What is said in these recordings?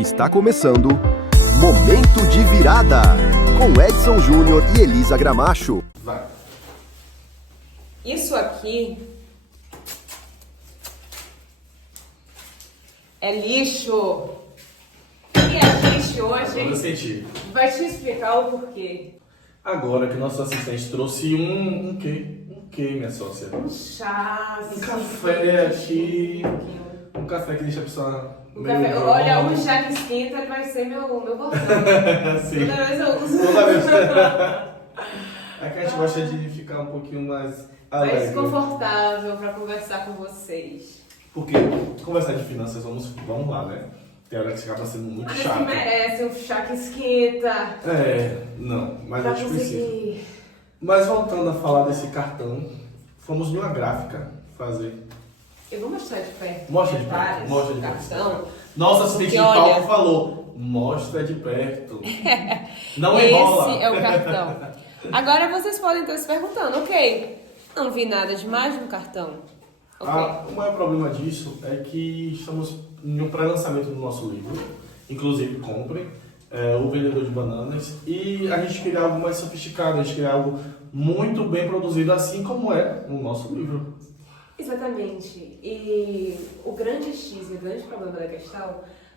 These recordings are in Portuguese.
Está começando Momento de Virada, com Edson Júnior e Elisa Gramacho. Vai. Isso aqui é lixo. O que é lixo hoje? Agora eu senti. Vai te explicar o porquê. Agora que nosso assistente trouxe um quê? Um quê, minha sócia? Um chá. Um café aqui. Um café que deixa a pessoa meio... Olha, um chá que esquenta, ele vai ser meu bordão. Sim. Toda vez eu uso. Toda vez. É que a gente gosta de ficar um pouquinho mais alegre. Mais confortável para conversar com vocês. Porque conversar de finanças, vamos lá, né? Tem hora que você acaba sendo muito Mas chato. que merece um chá que esquenta. Não, mas Pra a gente precisa. conseguir. Mas voltando a falar desse cartão, fomos em uma gráfica fazer. Eu vou mostrar de perto. Mostra de perto, detalhes, mostra de perto. cartão. Nossa assistente de Porque, olha- palco falou, mostra de perto. Não enrola. Esse é o cartão. Agora vocês podem estar se perguntando, ok, não vi nada demais no cartão. Ok. O maior problema disso é que estamos em um pré-lançamento do nosso livro. Inclusive, comprem O Vendedor de Bananas. E a gente queria algo mais sofisticado, a gente queria algo muito bem produzido, assim como é o nosso livro. Exatamente. E o grande X e o grande problema da questão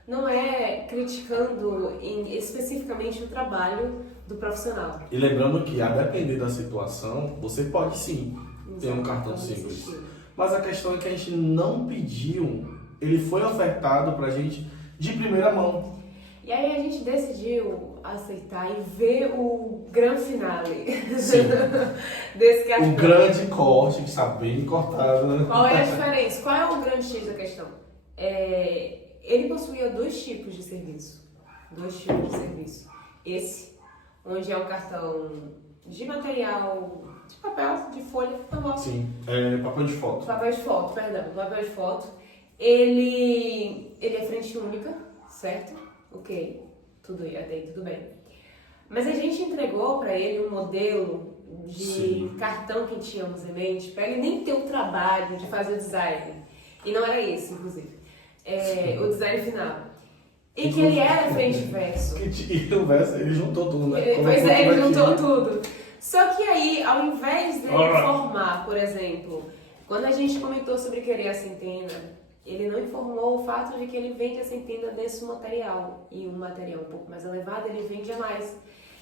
não é criticando especificamente o trabalho do profissional. E lembrando que, a depender da situação, você pode sim ter um cartão Vamos simples. insistir. Mas a questão é que a gente não pediu, ele foi ofertado pra gente de primeira mão. E aí a gente decidiu aceitar e ver o grande finale Sim. desse cartão. O grande corte, que está bem cortado, né? Qual é a diferença? Qual é o grande X da questão? Ele possuía dois tipos de serviço. Esse, onde é um cartão de material, de papel, de folha, normal. Sim, papel de foto. Papel de foto. Ele é frente única, certo? Ok, até aí tudo bem. Mas a gente entregou para ele um modelo de Sim. cartão que tínhamos em mente, para ele nem ter o trabalho de fazer o design. E não era esse, inclusive. O design final. E que ele era frente e verso. E o verso, ele juntou tudo, né? Ele juntou tudo. Só que aí, ao invés dele informar, por exemplo, quando a gente comentou sobre querer a centena, ele não informou o fato de que ele vende a centena desse material. E um material um pouco mais elevado, ele vende a mais.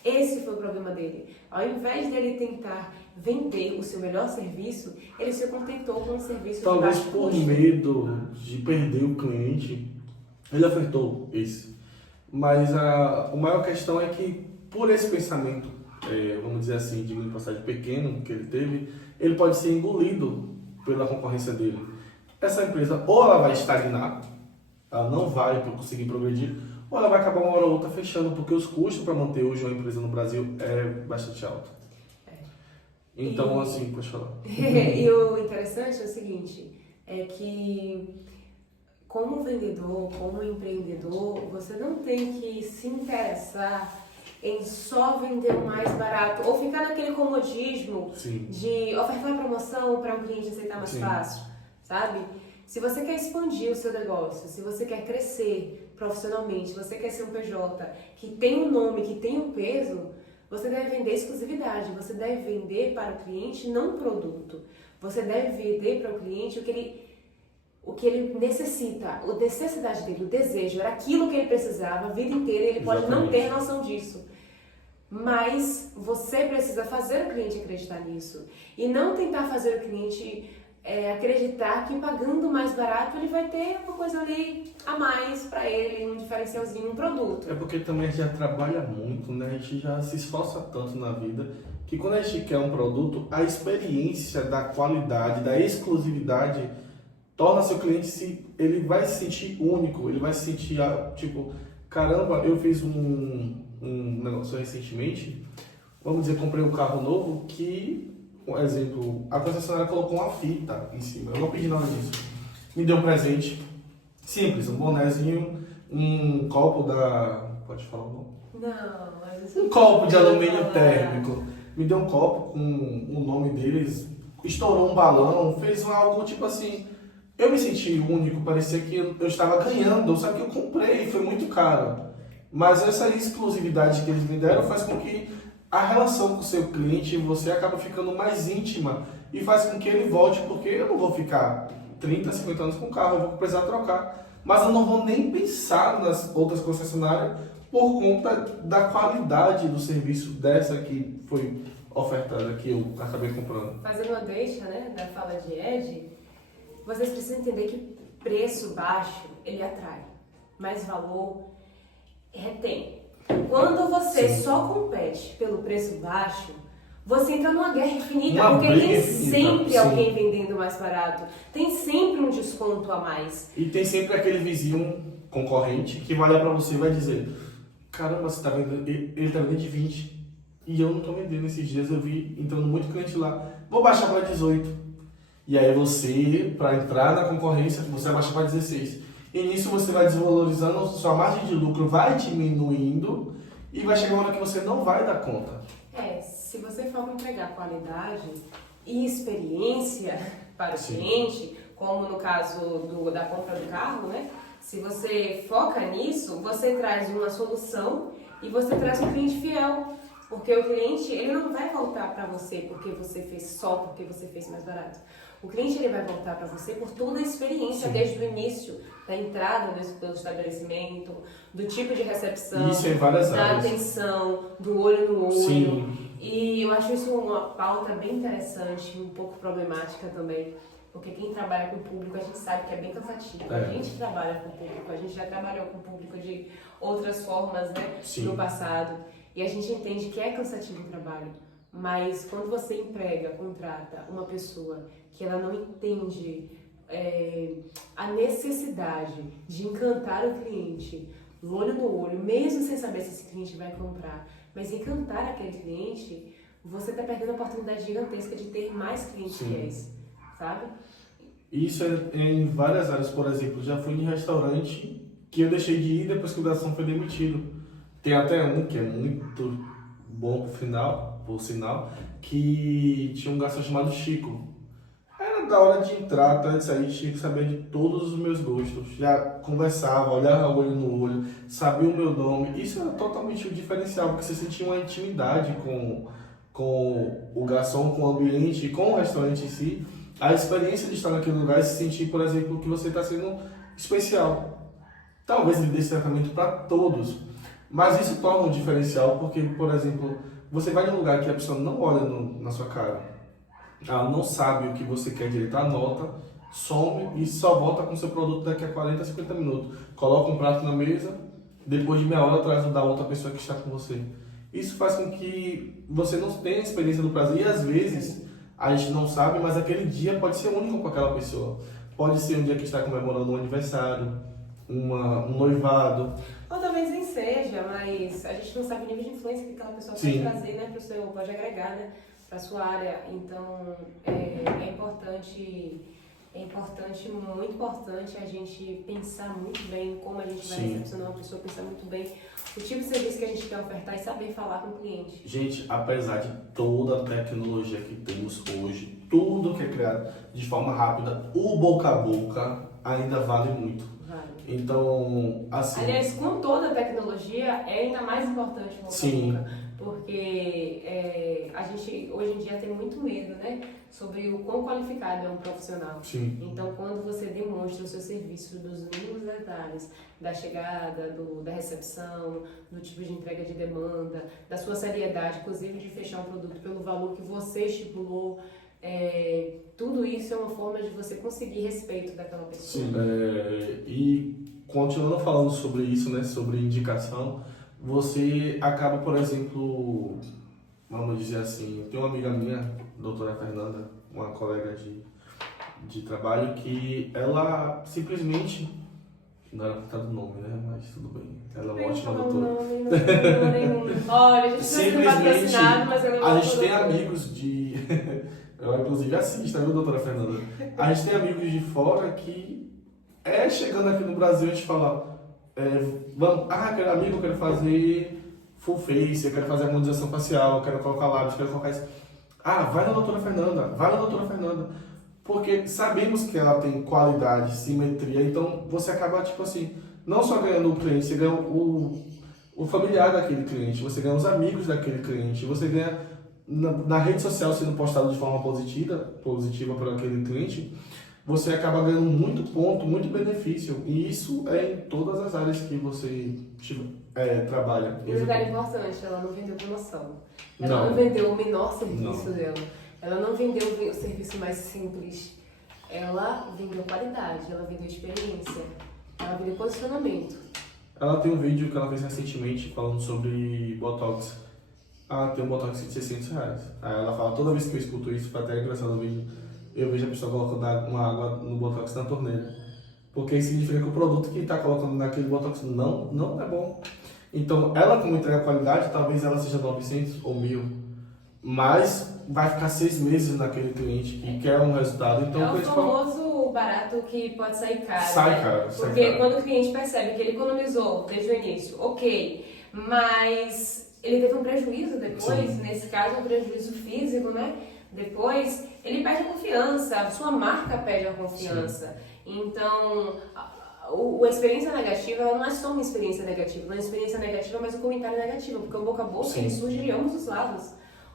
Esse foi o problema dele. Ao invés dele tentar vender o seu melhor serviço, ele se contentou com um serviço Talvez de baixo por custo. medo de perder o cliente, ele ofertou esse. Mas a maior questão é que, por esse pensamento, vamos dizer assim, de passagem pequeno que ele teve, ele pode ser engolido pela concorrência dele. Essa empresa, ou ela vai estagnar, ela não vai conseguir progredir, ou ela vai acabar uma hora ou outra fechando, porque os custos para manter hoje uma empresa no Brasil é bastante alto. Então, assim, pode falar. E o interessante é o seguinte, é que como vendedor, como empreendedor, você não tem que se interessar em só vender o mais barato, ou ficar naquele comodismo Sim. de ofertar promoção para um cliente aceitar mais Sim. fácil, sabe? Se você quer expandir o seu negócio, se você quer crescer profissionalmente, se você quer ser um PJ que tem um nome, que tem um peso, você deve vender exclusividade, você deve vender para o cliente não um produto. Você deve vender para o cliente o que ele necessita, a necessidade dele, o desejo, era aquilo que ele precisava a vida inteira e ele pode não ter noção disso. Mas você precisa fazer o cliente acreditar nisso e não tentar fazer o cliente acreditar que pagando mais barato ele vai ter uma coisa ali a mais para ele, um diferencialzinho, um produto. É porque também a gente já trabalha muito, né? A gente já se esforça tanto na vida que quando a gente quer um produto, a experiência da qualidade, da exclusividade torna seu cliente, ele vai se sentir único, ele vai se sentir tipo, caramba, eu fiz um negócio recentemente, vamos dizer, comprei um carro novo que, por exemplo, a concessionária colocou uma fita em cima, eu não pedi nada disso, me deu um presente simples, um bonézinho, um copo pode falar o nome? Não, mas Um copo de alumínio térmico, me deu um copo com o nome deles, estourou um balão, fez algo tipo assim, eu me senti único, parecia que eu estava ganhando, só que eu comprei, foi muito caro. Mas essa exclusividade que eles me deram faz com que a relação com o seu cliente, você acaba ficando mais íntima e faz com que ele volte, porque eu não vou ficar 30, 50 anos com o carro, eu vou precisar trocar. Mas eu não vou nem pensar nas outras concessionárias por conta da qualidade do serviço dessa que foi ofertada, que eu acabei comprando. Fazendo uma deixa, né, da fala de Ed, vocês precisam entender que preço baixo, ele atrai. Mais valor, retém. Quando você só compete pelo preço baixo, você entra numa guerra infinita, porque tem sempre alguém vendendo mais barato, tem sempre um desconto a mais. E tem sempre aquele vizinho concorrente que vai olhar pra você e vai dizer: caramba, você tá vendendo, ele tá vendendo de 20 e eu não tô vendendo. Esses dias eu vi entrando muito cliente lá, vou baixar para 18. E aí você, para entrar na concorrência, você vai baixar para 16. E nisso você vai desvalorizando, sua margem de lucro vai diminuindo e vai chegar uma hora que você não vai dar conta. Se você for entregar qualidade e experiência para o cliente, como no caso da compra do carro, né? Se você foca nisso, você traz uma solução e você traz um cliente fiel. Porque o cliente, ele não vai voltar para você porque você fez mais barato. O cliente, ele vai voltar para você por toda a experiência, desde o início, da entrada do estabelecimento, do tipo de recepção, isso em várias da áreas. atenção, do olho no olho. Sim. E eu acho isso uma pauta bem interessante, um pouco problemática também. Porque quem trabalha com o público, a gente sabe que é bem cansativo. A gente trabalha com o público, a gente já trabalhou com o público de outras formas, né, no passado. E a gente entende que é cansativo o trabalho. Mas quando você contrata uma pessoa que ela não entende a necessidade de encantar o cliente, olho no olho, mesmo sem saber se esse cliente vai comprar, mas encantar aquele cliente, você está perdendo a oportunidade gigantesca de ter mais clientes fiéis, sabe? Isso é em várias áreas. Por exemplo, já fui em restaurante que eu deixei de ir depois que o garçom foi demitido. Tem até um que é muito bom por sinal, que tinha um garçom chamado Chico. Era da hora de entrar, até de sair, tinha que saber de todos os meus gostos. Já conversava, olhava olho no olho, sabia o meu nome. Isso era totalmente o diferencial, porque você sentia uma intimidade com o garçom, com o ambiente, com o restaurante em si. A experiência de estar naquele lugar e se sentir, por exemplo, que você está sendo especial. Talvez ele dê tratamento para todos, mas isso torna um diferencial porque, por exemplo, você vai num lugar que a pessoa não olha na sua cara, ela não sabe o que você quer direito, anota, some e só volta com seu produto daqui a 40, 50 minutos. Coloca um prato na mesa, depois de meia hora traz o da outra pessoa que está com você. Isso faz com que você não tenha a experiência do prazer e às vezes a gente não sabe, mas aquele dia pode ser único com aquela pessoa. Pode ser um dia que está comemorando um aniversário, um noivado. Ou talvez nem seja, mas a gente não sabe o nível de influência que aquela pessoa pode trazer, né, pode agregar, né, para a sua área. Então, é importante, muito importante a gente pensar muito bem como a gente vai recepcionar uma pessoa, pensar muito bem o tipo de serviço que a gente quer ofertar e saber falar com o cliente. Gente, apesar de toda a tecnologia que temos hoje, tudo que é criado de forma rápida, o boca a boca ainda vale muito. Então, assim... Aliás, com toda a tecnologia, é ainda mais importante o boca a boca. Porque a gente, hoje em dia, tem muito medo, né? Sobre o quão qualificado é um profissional. Então, quando você demonstra o seu serviço dos mínimos detalhes, da chegada, da recepção, do tipo de entrega de demanda, da sua seriedade, inclusive de fechar um produto pelo valor que você estipulou, tudo isso é uma forma de você conseguir respeito daquela pessoa. E continuando falando sobre isso, né, sobre indicação, você acaba, por exemplo, vamos dizer assim, tem uma amiga minha, doutora Fernanda, uma colega de trabalho, que ela simplesmente, não era por do nome, né, mas tudo bem, ela é uma ótima doutora. Olha, a gente simplesmente, patrocinado, mas ela é uma a gente tem amigos de... Ela, inclusive, assiste, viu, doutora Fernanda? A gente tem amigos de fora que, chegando aqui no Brasil, a gente fala, quero amigo, eu quero fazer full face, eu quero fazer harmonização facial, eu quero colocar lábios, eu quero colocar isso. Vai na doutora Fernanda, vai na doutora Fernanda. porque sabemos que ela tem qualidade, simetria, então você acaba, tipo assim, não só ganhando o cliente, você ganha o familiar daquele cliente, você ganha os amigos daquele cliente, você ganha na rede social sendo postado de forma positiva para aquele cliente, você acaba ganhando muito ponto, muito benefício, e isso é em todas as áreas que você trabalha. E um detalhe importante, ela não vendeu promoção. Ela Não. não vendeu o menor serviço Não. dela. Ela não vendeu o serviço mais simples. Ela vendeu qualidade, ela vendeu experiência, ela vendeu posicionamento. Ela tem um vídeo que ela fez recentemente falando sobre Botox. Ela tem um Botox de R$600. Aí ela fala, toda vez que eu escuto isso, foi até engraçado o vídeo, eu vejo a pessoa colocando uma água no Botox na torneira. Porque isso significa que o produto que está colocando naquele Botox não é bom. Então, ela como entrega qualidade, talvez ela seja 900 ou 1.000. Mas vai ficar 6 meses naquele cliente que quer um resultado. Então, É o principal... famoso barato que pode sair caro. Sai né? caro, sai Porque caro. quando o cliente percebe que ele economizou desde o início, ok, mas ele teve um prejuízo depois, Sim. nesse caso um prejuízo físico, né? Depois ele perde a confiança, a sua marca perde a confiança. Então, a experiência negativa ela não é só uma experiência negativa, não é uma experiência negativa, mas um comentário negativo, porque o boca a boca ele surge de ambos os lados.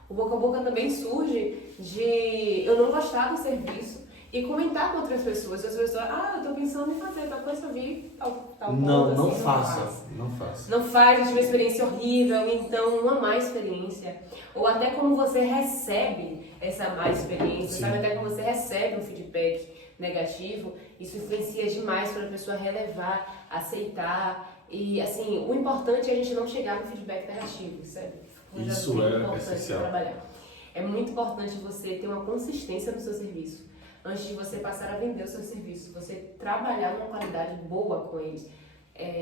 O boca a boca também surge de eu não gostar do serviço e comentar com outras pessoas. As pessoas, eu tô pensando em fazer tal coisa, eu vi tal Não, coisa, não assim, faça. Não faça. Não faz, eu tive uma experiência horrível, então uma má experiência. Ou até como você recebe essa má experiência, Sim. sabe? Até como você recebe um feedback negativo, isso influencia demais para a pessoa relevar, aceitar. E assim, o importante é a gente não chegar no feedback negativo, sabe? Isso é essencial. Trabalhar. É muito importante você ter uma consistência no seu serviço. Antes de você passar a vender o seu serviço, você trabalhar numa qualidade boa com ele.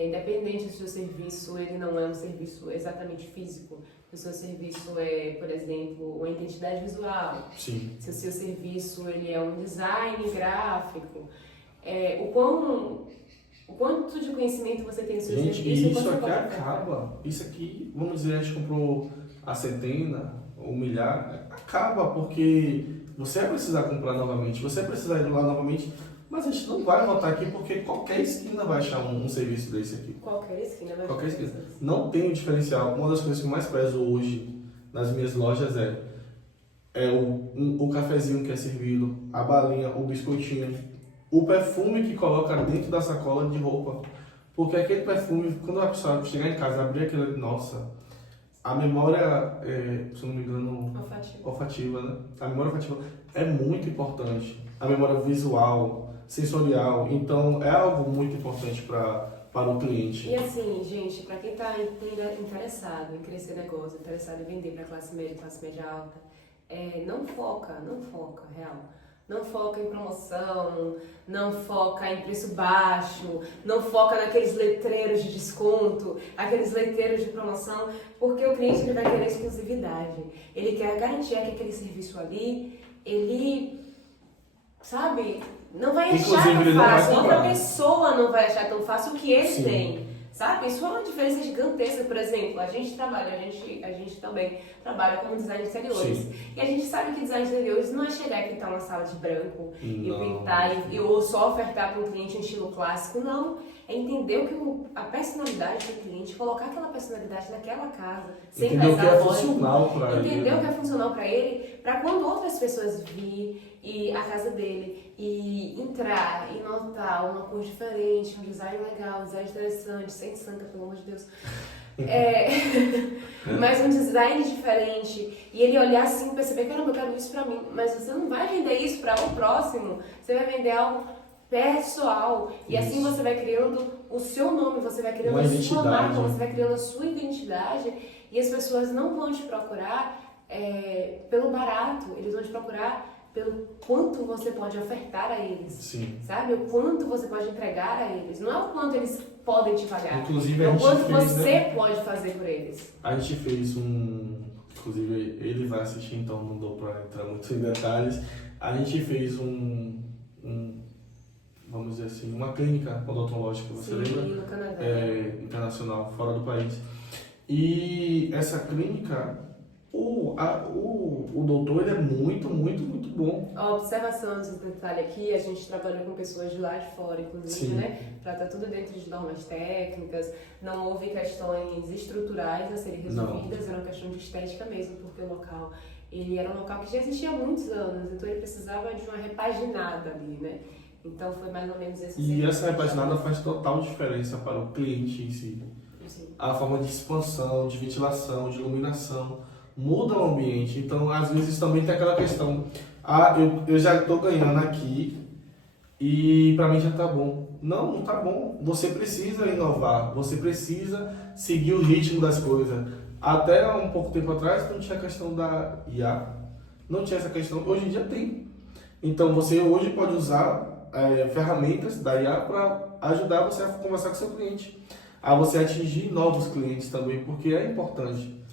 Independente se o seu serviço ele não é um serviço exatamente físico, se o seu serviço é, por exemplo, uma identidade visual, Sim. se o seu serviço ele é um design gráfico, o quanto de conhecimento você tem no seu Gente, serviço. e isso você aqui pode acaba. Isso aqui, vamos dizer, a gente comprou a centena, ou milhar, acaba porque você vai precisar comprar novamente, você vai precisar ir lá novamente, mas a gente não vai anotar aqui porque qualquer esquina vai achar um serviço desse aqui. Qualquer esquina vai Qualquer ter esquina. isso. Não tem um diferencial. Uma das coisas que eu mais prezo hoje nas minhas lojas é o cafezinho que é servido, a balinha, o biscoitinho, o perfume que coloca dentro da sacola de roupa. Porque aquele perfume, quando a pessoa chegar em casa, abrir aquele, nossa, a memória, se eu não me engano, olfativa, né? A memória olfativa é muito importante. A memória visual, sensorial, então é algo muito importante para o cliente. E assim, gente, para quem está interessado em crescer negócio, interessado em vender para classe média alta, não foca, real. Não foca em promoção, não foca em preço baixo, não foca naqueles letreiros de desconto, aqueles letreiros de promoção, porque o cliente ele vai querer exclusividade. Ele quer garantir que aquele serviço ali, ele, sabe, não vai achar Inclusive, ele tão não vai fácil. comprar. Outra pessoa não vai achar tão fácil o que ele Sim. tem. Sabe? Isso é uma diferença gigantesca. Por exemplo, a gente também trabalha como design de interiores. Sim. E a gente sabe que design de interiores não é chegar e pintar uma sala de branco e Não. pintar ou só ofertar para um cliente um estilo clássico. Não. É entender a personalidade do cliente, colocar aquela personalidade naquela casa, sem Entender o que é loja, funcional para ele. entender o que é funcional para ele, para quando outras pessoas virem a casa dele e entrar e notar uma cor diferente, um design legal, um design interessante, sem sanca, pelo amor de Deus. Mas um design diferente e ele olhar assim e perceber, caramba, eu quero isso pra mim, mas você não vai vender isso para o próximo, você vai vender algo pessoal e assim você vai criando o seu nome, você vai criando Uma a sua identidade. marca, você vai criando a sua identidade e as pessoas não vão te procurar pelo barato, eles vão te procurar pelo quanto você pode ofertar a eles, Sim. sabe? O quanto você pode entregar a eles, não é o quanto eles podem te pagar, Inclusive, é a o gente quanto fez, você né? pode fazer por eles. A gente fez inclusive ele vai assistir, então não dou para entrar muito em detalhes. A gente fez vamos dizer assim, uma clínica odontológica, você lembra? No Canadá. Internacional, fora do país. E essa clínica, o doutor ele é muito, muito, muito bom. A observação de detalhe aqui, a gente trabalhou com pessoas de lá de fora, inclusive, Sim. né? Para estar tudo dentro de normas técnicas, não houve questões estruturais a serem resolvidas, era uma questão de estética mesmo, porque o local, ele era um local que já existia há muitos anos, então ele precisava de uma repaginada ali, né? Então foi mais ou menos esse E essa repaginada faz total diferença para o cliente em si. Sim. A forma de expansão, de ventilação, de iluminação, muda o ambiente. Então, às vezes também tem aquela questão, eu já estou ganhando aqui e para mim já está bom. Não está bom. Você precisa inovar, você precisa seguir o ritmo das coisas. Até um pouco tempo atrás não tinha a questão da IA, não tinha essa questão, hoje em dia tem. Então, você hoje pode usar ferramentas da IA para ajudar você a conversar com o seu cliente, a você atingir novos clientes também, porque é importante.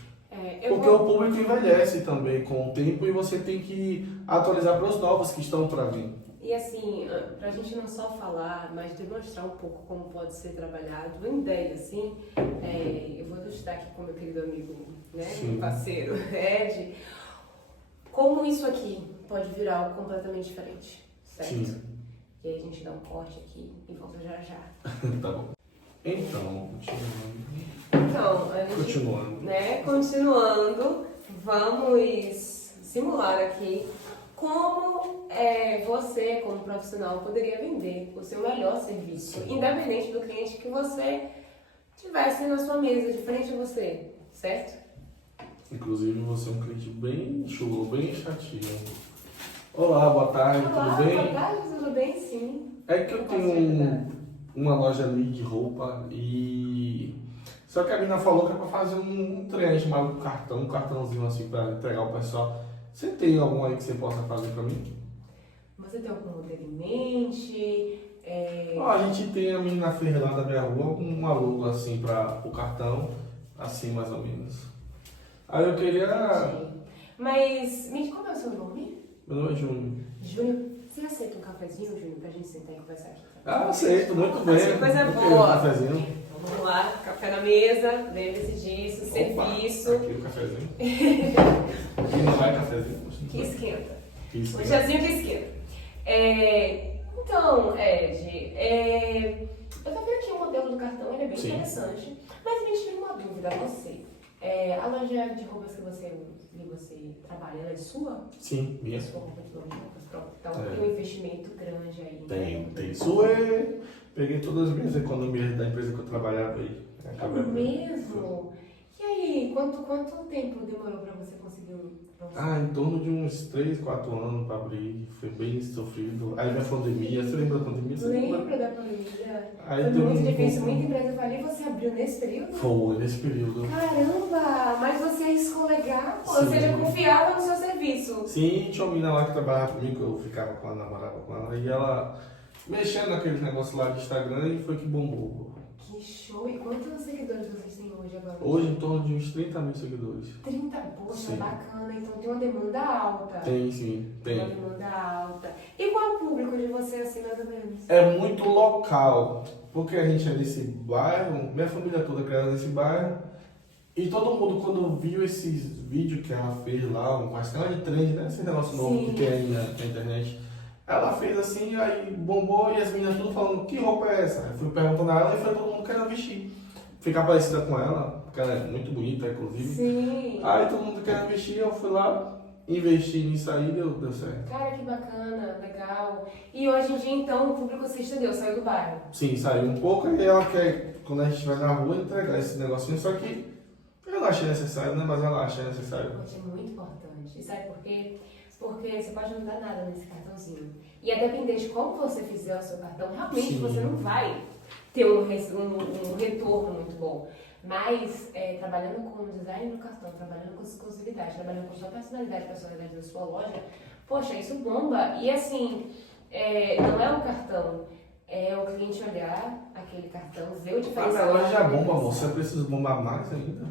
Porque o público envelhece também com o tempo e você tem que atualizar para os novos que estão para vir. E assim, para a gente não só falar, mas demonstrar um pouco como pode ser trabalhado, uma ideia assim, eu vou ilustrar aqui com meu querido amigo, né, meu parceiro, Ed, como isso aqui pode virar algo completamente diferente, certo? Sim. E aí a gente dá um corte aqui e volta já já. Tá bom. Então, continuando, vamos simular aqui como você, como profissional, poderia vender o seu melhor serviço, independente do cliente que você tivesse na sua mesa, de frente a você, certo? Inclusive, você é um cliente bem chulo, bem chatinho. Olá, boa tarde, Olá, tudo bem? Boa tarde, tudo bem? Sim. É que eu tenho uma loja ali de roupa e... Só que a menina falou que é pra fazer um trem chamado um cartãozinho assim pra entregar ao pessoal. Você tem algum aí que você possa fazer pra mim? Você tem algum modelo em mente? A gente tem, a menina fez lá da minha rua uma logo assim para o cartão, assim mais ou menos. Aí eu queria... Mas, me diga, como é o seu nome? Meu nome é Júnior. Júnior, você aceita um cafezinho, Júnior, pra gente sentar e conversar aqui? Aceito, muito bem. Coisa Eu boa. Um cafezinho. Então, vamos lá, café na mesa, lembre-se disso, serviço. Aqui o cafezinho. Aqui não vai cafezinho. Que esquenta. Isso. Um chazinho que esquenta. Então, Ed, eu tô vendo aqui o modelo do cartão, ele é bem interessante. Mas me tira uma dúvida a você. A loja de roupas que você trabalha, ela é sua? Sim, minha. Sua roupa de loja de roupas própria. Então tem um investimento grande aí. Tem. Peguei todas as minhas economias da empresa que eu trabalhava aí. É mesmo? E aí, quanto tempo demorou pra você conseguir em torno de uns 3, 4 anos para abrir. Foi bem sofrido. Aí veio a pandemia. Você lembra da pandemia? Lembro da pandemia. Aí foi muito difícil, muita empresa falou, e você abriu nesse período? Foi, nesse período. Caramba! Mas você arriscou legal, ou seja, confiava no seu serviço. Sim, tinha uma menina lá que trabalhava comigo, que eu ficava com ela, namorava com ela, e ela mexendo naquele negócio lá de Instagram e foi que bombou. Que show! E quantos seguidores vocês têm hoje agora? Hoje em torno de uns 30 mil seguidores. 30? Poxa, Sim. Bacana, então tem uma demanda alta. Tem, sim, tem. Uma demanda alta. E qual é o público de você, assim, mais ou menos? É muito local, porque a gente é desse bairro, minha família toda criada nesse bairro, e todo mundo quando viu esses vídeos que ela fez lá, uma canal de trend, né? Esse negócio novo que tem aí na internet. Ela fez assim, aí bombou e as meninas tudo falando, que roupa é essa? Eu fui perguntando a ela e foi todo mundo querendo vestir. Ficar parecida com ela, porque ela é muito bonita, inclusive. Sim. Aí todo mundo querendo vestir, eu fui lá, investi nisso aí e deu certo. Cara, que bacana, legal. E hoje em dia, então, o público se estendeu, saiu do bairro? Sim, saiu um pouco e ela quer, quando a gente vai na rua, entregar esse negocinho, só que eu não achei necessário, né? Mas ela acha necessário. Poxa, é muito importante. E sabe por quê? Porque você pode não dar nada nesse cartãozinho. E a depender de como você fizer o seu cartão, realmente você não vai ter um retorno muito bom. Mas trabalhando com o design do cartão, trabalhando com exclusividade, trabalhando com sua personalidade, personalidade da sua loja, poxa, isso bomba. E assim, não é o cartão, é o cliente olhar aquele cartão, ver o diferencial. Mas a loja já bomba, amor. Você precisa bombar mais ainda?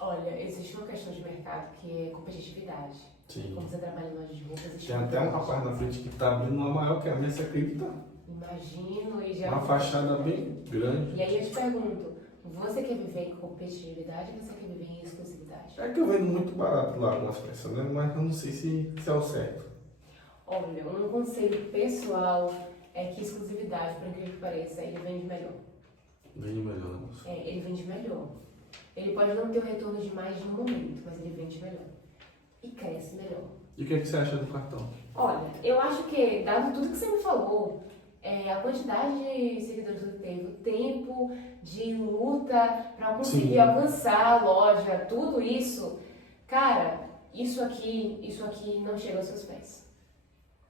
Olha, existe uma questão de mercado que é competitividade. Sim. Como você trabalha em loja de roupas, existe Tem até um rapaz na frente que tá abrindo uma maior que a minha, você acredita? Imagino e já... Uma fachada bem grande. E aí eu te pergunto, Você quer viver em competitividade ou você quer viver em exclusividade? É que eu vendo muito barato lá algumas peças, né? Mas eu não sei se é o certo. Olha, um conselho pessoal é que exclusividade, por incrível que pareça, ele vende melhor. Vende melhor, né, moça? Ele vende melhor. Ele pode não ter o retorno de mais de um momento, mas ele vende melhor. E cresce melhor. E o que você acha do cartão? Olha, eu acho que, dado tudo que você me falou, a quantidade de seguidores que você teve, o tempo de luta para conseguir alcançar a loja, tudo isso, cara, isso aqui não chega aos seus pés.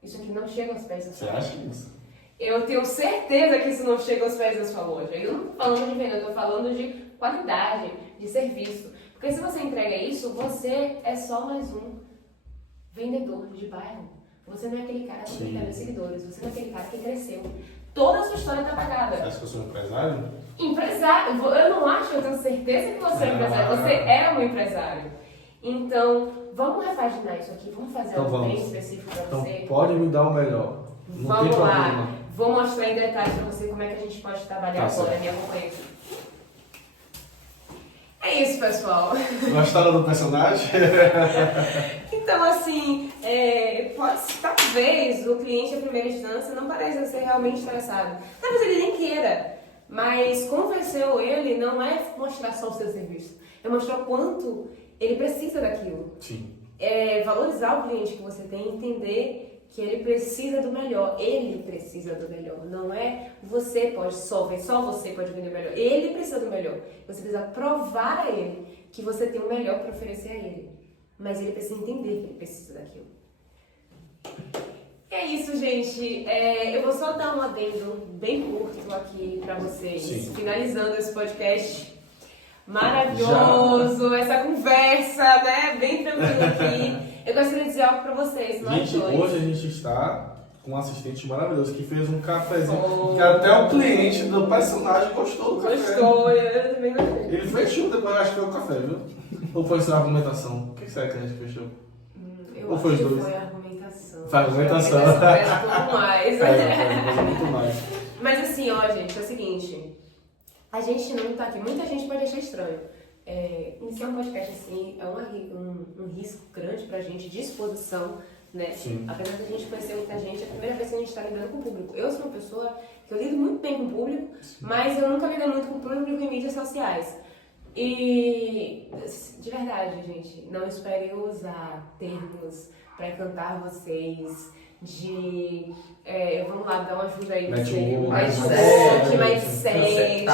Isso aqui não chega aos pés da sua loja. Você acha isso? Eu tenho certeza que isso não chega aos pés da sua loja. Eu não tô falando de venda, eu tô falando de qualidade, de serviço. Porque se você entrega isso, você é só mais um vendedor de bairro. Você não é aquele cara que tem 30 seguidores, você não é aquele cara que cresceu. Toda a sua história está apagada. Você acha que eu sou um empresário? Empresário, eu não acho, eu tenho certeza que você é empresário. Você é um empresário. Então, vamos repaginar isso aqui, vamos fazer algo bem específico para você. Então pode me dar o melhor. Não Vamos tem lá, problema. vou mostrar em detalhes para você como é que a gente pode trabalhar agora, me acompanha. É isso, pessoal. Gostaram do personagem? Então, assim, talvez o cliente, à primeira instância, não pareça ser realmente interessado. Talvez ele nem queira, mas convenceu ele não é mostrar só o seu serviço, é mostrar o quanto ele precisa daquilo. Sim. É valorizar o cliente que você tem, entender que ele precisa do melhor, ele precisa do melhor, não é você pode só você pode vender melhor, ele precisa do melhor, você precisa provar a ele que você tem o melhor para oferecer a ele, mas ele precisa entender que ele precisa daquilo. É isso, gente, eu vou só dar um adendo bem curto aqui para vocês, finalizando esse podcast maravilhoso, essa conversa, né, bem tranquila aqui. Eu gostaria de dizer algo pra vocês, Gente, hoje a gente está com um assistente maravilhoso que fez um cafezinho. Que até o cliente do personagem gostou do café. Gostou, eu também gostei. Ele fechou, depois acho que foi o café, viu? Ou foi só a argumentação? O que será que a gente fechou? Eu Ou acho foi os que dois? foi a argumentação. Foi a argumentação. Pesa um pouco mais. Foi muito mais. Mas assim, ó, gente, é o seguinte. A gente não tá aqui. Muita gente pode achar estranho. Iniciar um podcast assim é um risco grande pra gente de exposição, né? Sim. Apesar da gente conhecer muita gente, é a primeira vez que a gente está lidando com o público. Eu sou uma pessoa que eu lido muito bem com o público, mas eu nunca lidei muito com o público em mídias sociais. E, de verdade, gente, não espere eu usar termos para encantar vocês, vamos lá, dar uma ajuda aí pra você. Mindset,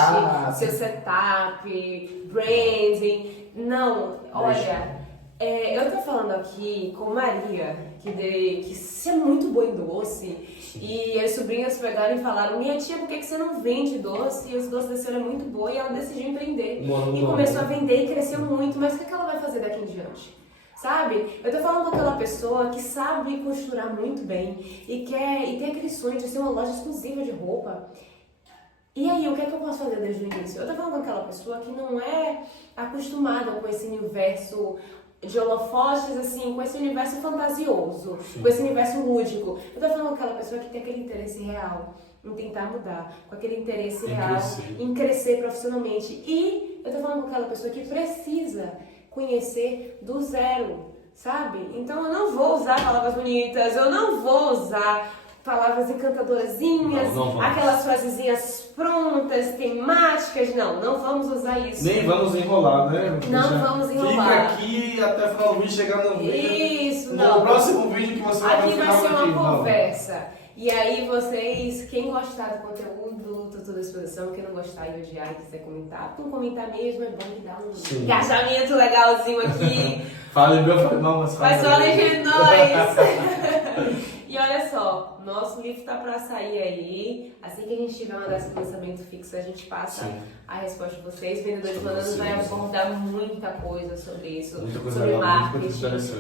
seu setup, branding. Não, olha, eu tô falando aqui com Maria, que você é muito boa em doce. E as sobrinhas pegaram e falaram: minha tia, por que você não vende doce? E os doces da senhora é muito boa. E ela decidiu empreender. E começou a vender e cresceu muito. Mas o que ela vai fazer daqui em diante? Sabe? Eu tô falando com aquela pessoa que sabe costurar muito bem e tem aquele sonho de ser uma loja exclusiva de roupa. E aí, o que é que eu posso fazer desde o início? Eu tô falando com aquela pessoa que não é acostumada com esse universo de holofotes, assim, com esse universo fantasioso, com esse universo lúdico. Eu tô falando com aquela pessoa que tem aquele interesse real em tentar mudar, com aquele interesse real em crescer profissionalmente. E eu tô falando com aquela pessoa que precisa conhecer do zero, sabe? Então eu não vou usar palavras bonitas, eu não vou usar palavras encantadorazinhas, aquelas frasezinhas prontas, temáticas, não vamos usar isso. Nem vamos enrolar, né? Não vamos enrolar. Fica aqui até o final do vídeo, chegar no vídeo. Isso, no próximo vídeo que você vai aqui vai ser uma conversa. Não. E aí vocês, quem gostar do conteúdo, tô toda à disposição, quem não gostar e odiar e quiser comentar, não comentar mesmo, é bom que dá um engajamento legalzinho aqui. Fale meu, não, mas faz só de nós. E olha só, nosso livro tá pra sair aí. Assim que a gente tiver uma data de lançamento fixo, a gente passa a resposta de vocês. Vendedores Bananas vai abordar muita coisa sobre isso. Sobre marketing,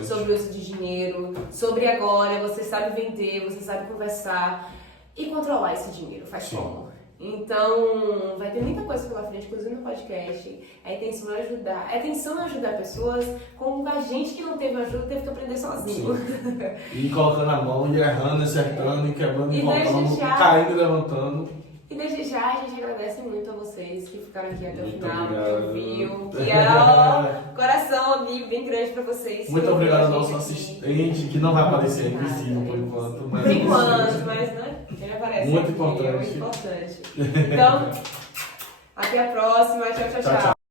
sobre o uso de dinheiro, sobre agora, você sabe vender, você sabe conversar e controlar esse dinheiro. Faz como? Então, vai ter muita coisa pela frente, inclusive no podcast. A intenção é ajudar. A intenção é ajudar pessoas como a gente que não teve ajuda, teve que aprender sozinho. E colocando a mão, e errando, acertando, e quebrando, e voltando, caindo e levantando. E desde já a gente agradece muito a vocês que ficaram aqui até o Muito final, obrigado. que ouviu, que ó, coração amigo bem grande pra vocês. Muito que obrigado ao ouviram a nosso gente aqui. assistente, que não vai aparecer, é Nada, invisível por enquanto. Mas Por enquanto, mas né? Ele aparece Muito aqui, importante. é muito importante. Então, até a próxima. Tchau, tchau, Tchau, tchau. tchau.